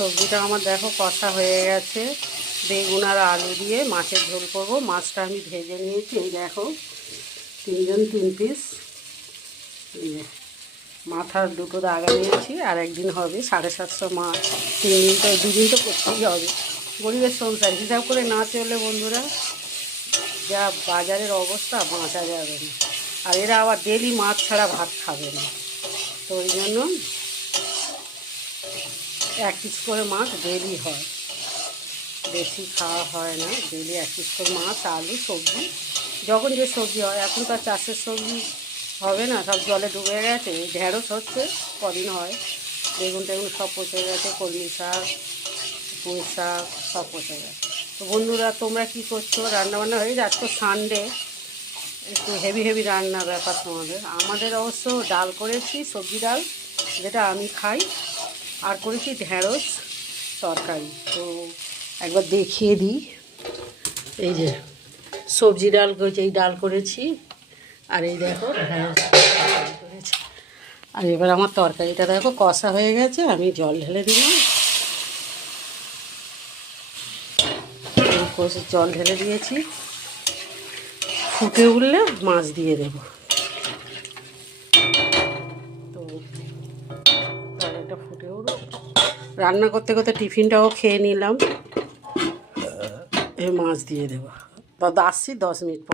সবজিটা আমার দেখো কষা হয়ে গেছে। বেগুন আর আলু দিয়ে মাছের ঝোল করবো। মাছটা আমি ভেজে নিয়েছি। এই দেখো 3 পিস। এই যে মাথার দুটো দাগা নিয়েছি, আর একদিন হবে 750 মাছ। 3 দিন তো 2 দিন তো করতেই হবে। গরিবের সংসার হিসাব করে না চললে বন্ধুরা যা বাজারের অবস্থা বাঁচা যাবে না। আর এরা আবার ডেলি মাছ ছাড়া ভাত খাবে না, তো ওই জন্য 1 পিস করে মাছ ডেলি হয়, বেশি খাওয়া হয় না। ডেলি 1 পিস করে মাছ, আলু, সবজি, যখন যে সবজি হয়। এখন তো আর চাষের সবজি হবে না, সব জলে ডুবে গেছে। এই ঢেঁড়স হচ্ছে, কদিন হয়। বেগুন টেগুন সব পচে গেছে, কলমি শাক, পুঁই শাক সব পচে গেছে। তো বন্ধুরা তোমরা কী করছো? রান্নাবান্না হয়ে যায়? আজকে সানডে, একটু হেভি হেভি রান্নার ব্যাপার তোমাদের। আমাদের অবশ্য ডাল করেছি, সবজি ডাল, যেটা আমি খাই, আর করেছি ঢেঁড়স তরকারি। তো একবার দেখিয়ে দিই। এই যে সবজি ডাল করেছি, এই ডাল করেছি, আর এই দেখো ঢেঁড়স করেছি। আর এবার আমার তরকারিটা দেখো কষা হয়ে গেছে, আমি জল ঢেলে দিলাম। জল ঢেলে দিয়েছি, ফুটে উঠলে মাছ দিয়ে দেব। তো তরকারিটা ফুটে উঠলো, রান্না করতে করতে টিফিনটাও খেয়ে নিলাম, এই মাছ দিয়ে দেবো। আসছি 10 মিনিট পর।